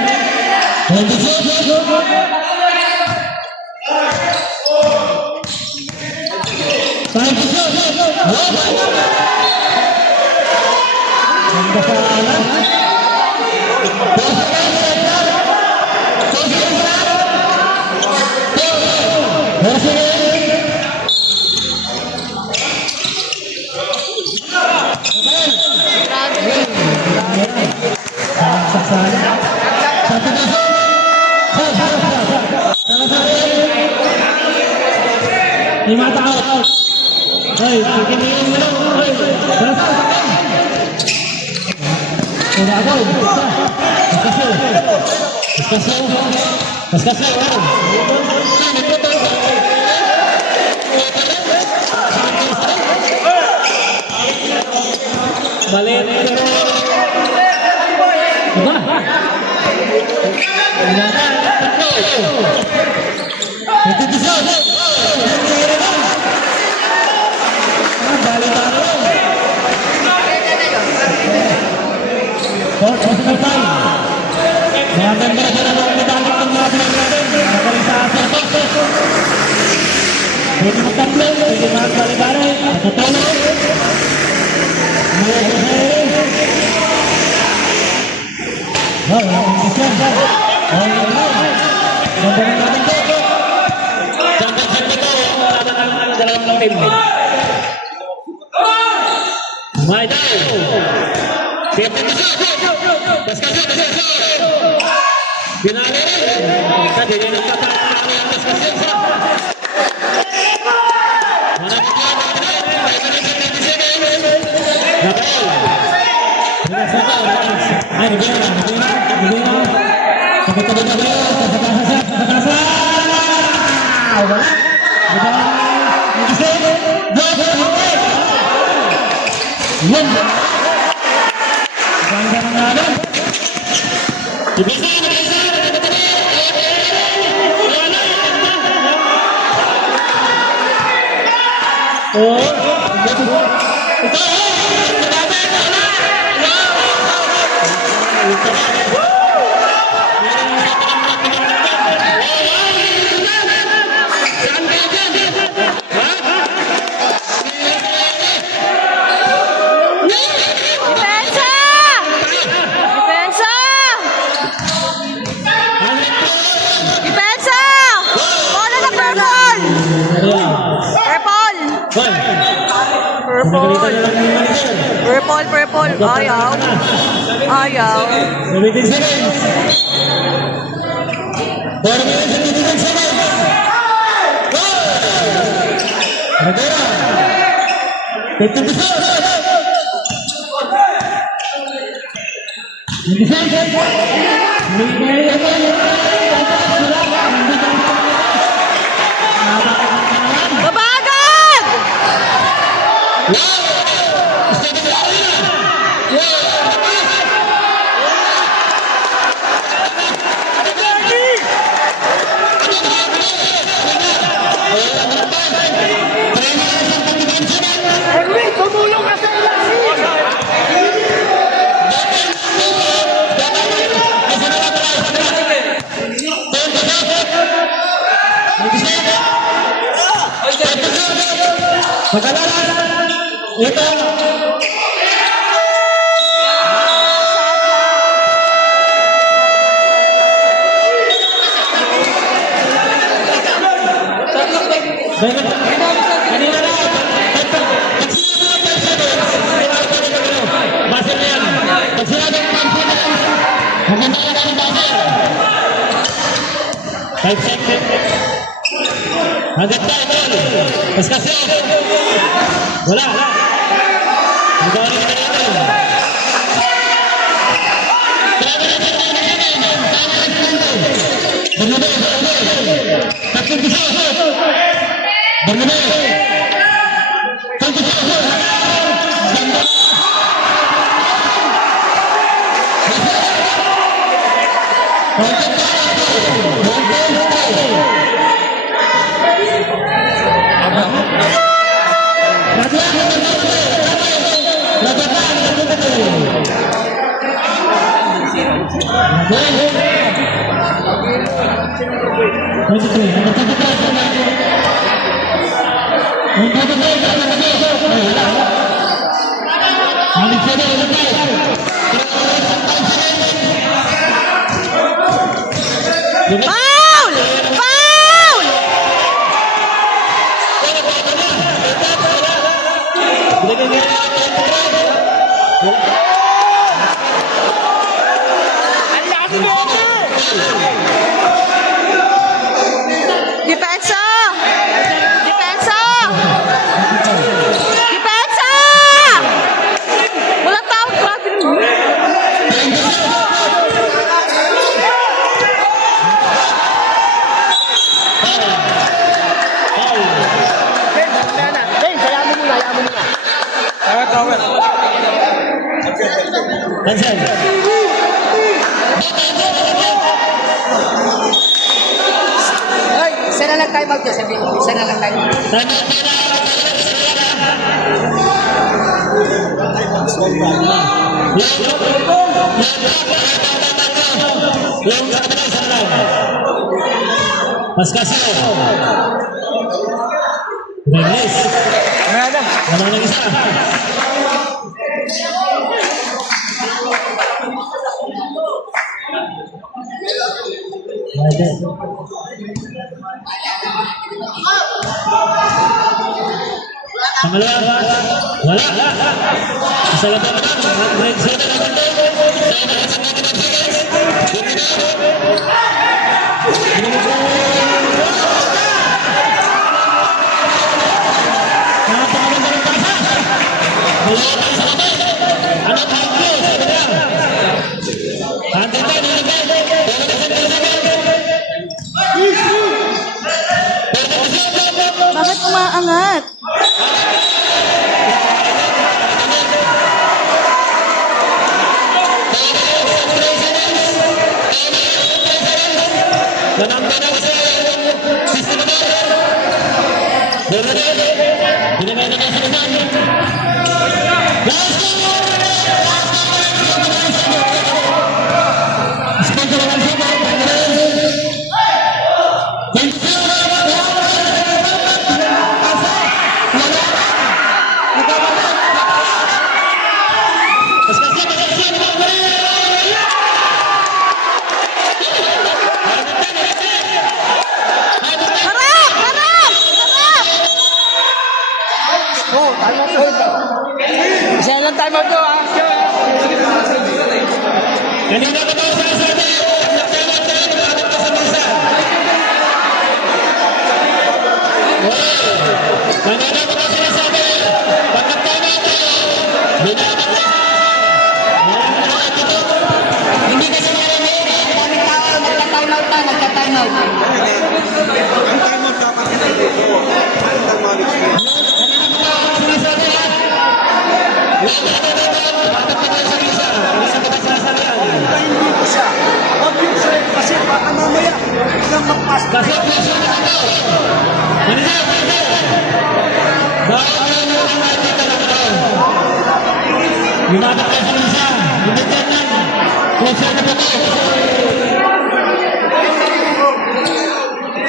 5 tao. Hey, kikiniin mo lang. Hey, berasa. Udah ako. Paskasyo. Balik. Diba? Itu bisa. Personal time. Mga member sa mga medalya ng mga natin. Magaling sa ating pagkakas. Pwede magtatlo. Pwede magbalik-balik. Matutulog. Mga kasay. Wala akong kisyan. Ganda ng natin po. Championship ito. Wala na ang dalawang team. May daw. Paskasyo. Binali. Kasi yun ang tatapos ng paskasyo. Yun! Ganda ng ano? Ibisa! Depensa! Depensa! Depensa! Bola na purple! Purple! Purple! Purple, purple. Ayaw. Ayaw. Gamitin seconds. 4 minutes and 57 seconds. Rivera. 52. 26. Babagad! Pagkalaran. Ito. Kanina na. Base na yan. Pag sinabi ng pagpunta, maganda na ng base. 5 seconds. Hanggang tayo. Paskasyon. Wala. Magawa na kita dito. Foul! Foul! Depensa! Depensa! Depensa! Walang tao. Grabe naman. Cancel. Isa na lang tayo mag-sabi. Isa na lang tayo. Paskasyon. Release. Wala na isa. Pangalawa. Wala. Isa lang ba? Break set. Bakit umaangat? Harap! Harap! Harap! Isa lang time out to, ha? Kanina ka ba sinasabi? Kanina ka ba sinasabi? Pagkatama ito, binabasa. Hindi kasi marinig. Nagka-time out na, nagka-time out. Ang time mo dapat hindi. Ang management. Sinasabi yan. Bakit pa tayo sa isa? Isa ka ba sinasabihan? Hindi ko siya. Huwag yun siya. Kasi baka mamaya. Biglang mag-pass. Kasi puso na ito. Hindi. Bakit kayo ang nakikita lang ito? Binabak kayo sa isa. Hindi ka lang. Puso na ito.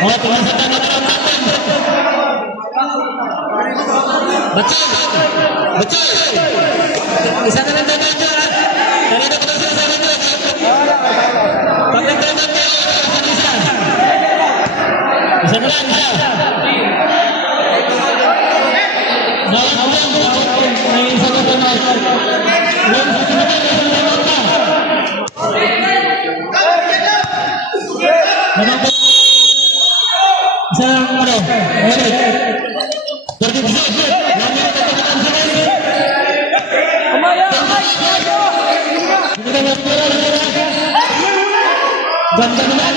O, tingnan sa tanong natin. Batson! Batson! Isa na lang tayo dyan, ha? Kanina ko na sinasabi ko. Pag nagtanong kayo, isa. Isa na lang, isa. May isa na tanong. Isa lang, ano? Ganda naman.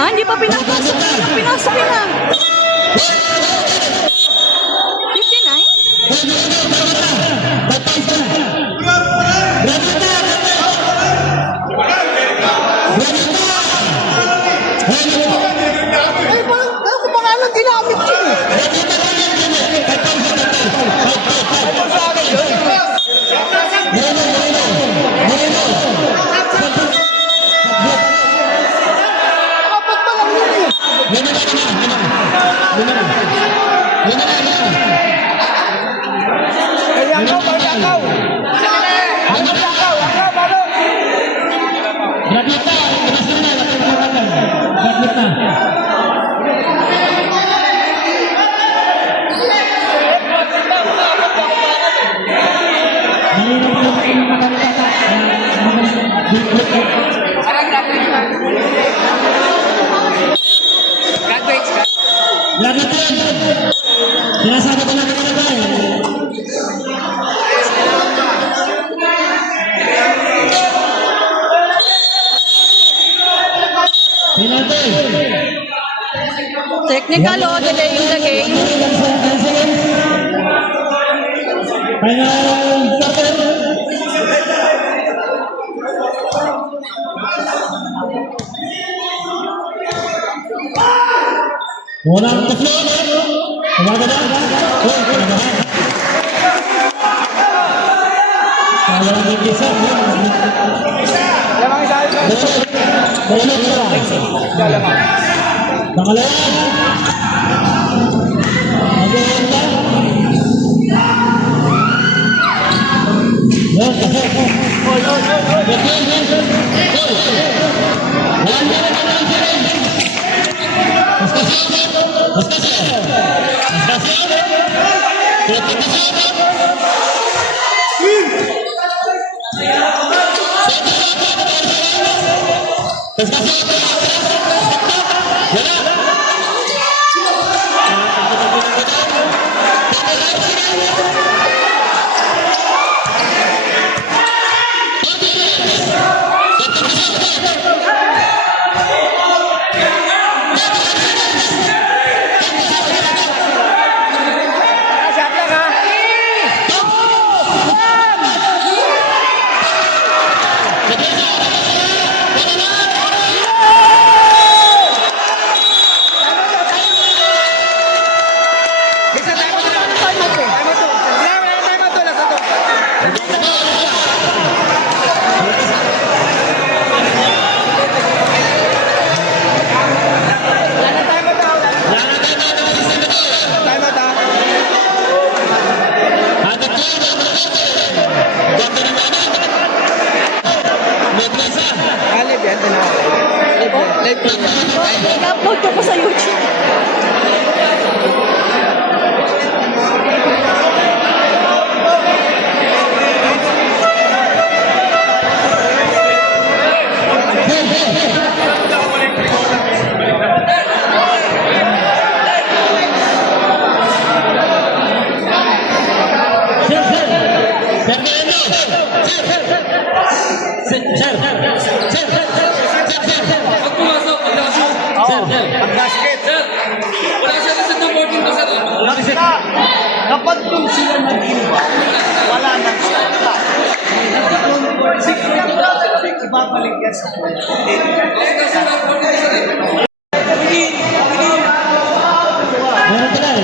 Ah, hindi pa pinapasok. Pinasok yun na. 59? Ay, parang pangalan ginamit yun. Apat pa lang yun eh. Graduates ka. Sinasabi ko lang kanina ba eh. Technical o delaying the game. Walang kusyon. Umaga na. Oh, kinabahan. Walang nag-isa. Pangalawa. Mag-iwan ka. Yan, kasi. I-upload ko po sa YouTube. Pag pumasok, pagkasok. Pag-basket. Sir, wala siya kasi ng boarding to, sir. Kapag doon sila nag-iba, wala nang stop. Ibabalik yan sa Meron ka na.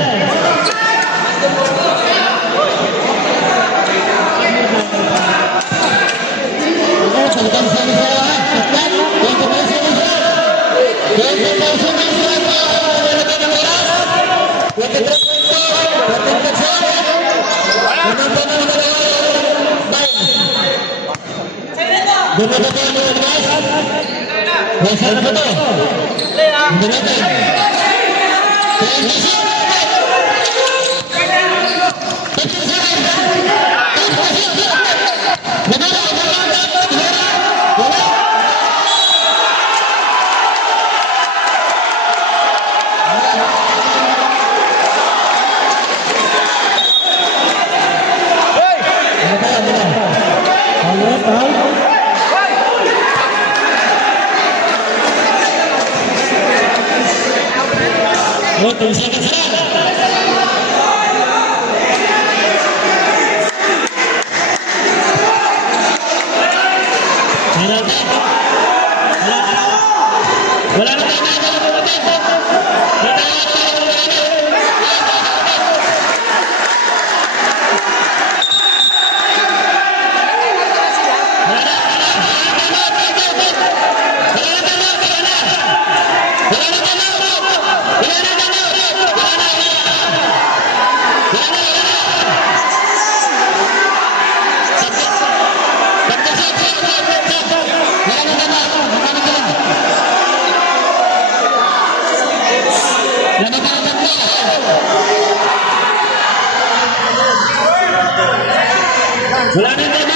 Wala na naman!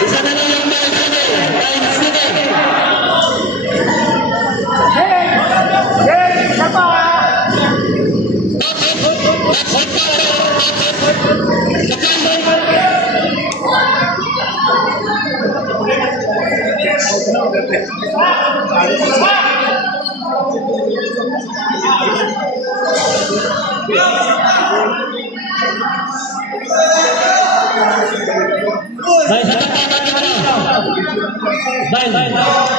Isa na lang yung mga Baik, baik, baik.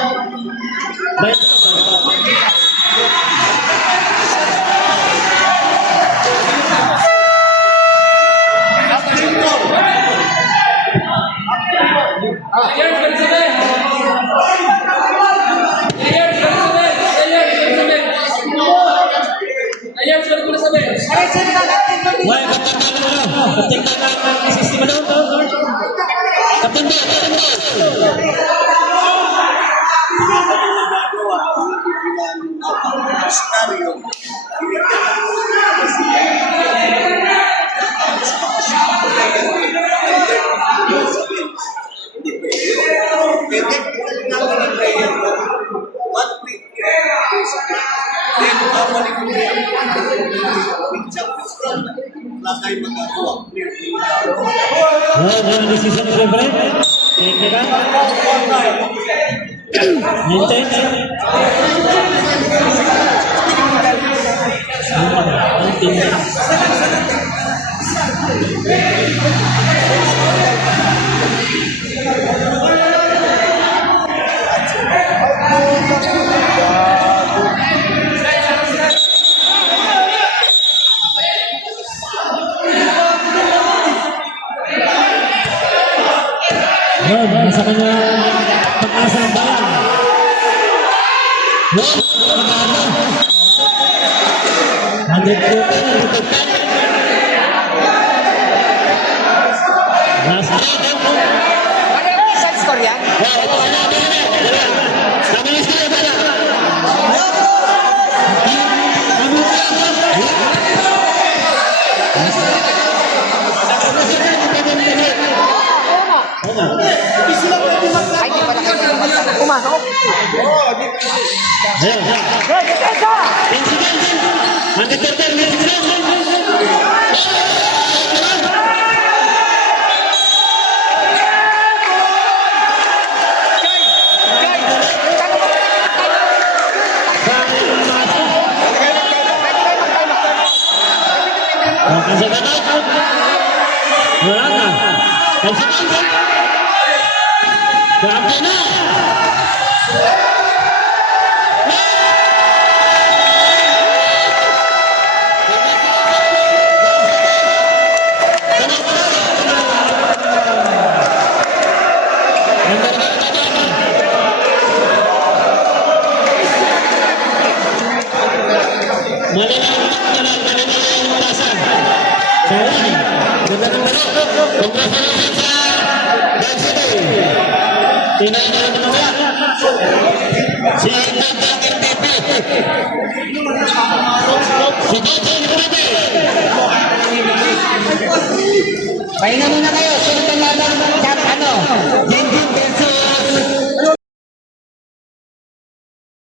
Why scenario. tayo magagawa. Ang decision ni February. Technical. Intense. Yun, sa kanya pag-asa ng bayan. Yun, pag-asa. 100 last Saan score yan? Ay, di pala kayo pumasok. Ayan. 10 seconds. 110 minutes. Kasi ba na? Wala na. 10 seconds. Grabe na. Pahinga muna kayo. Sunod ang laban. Ano?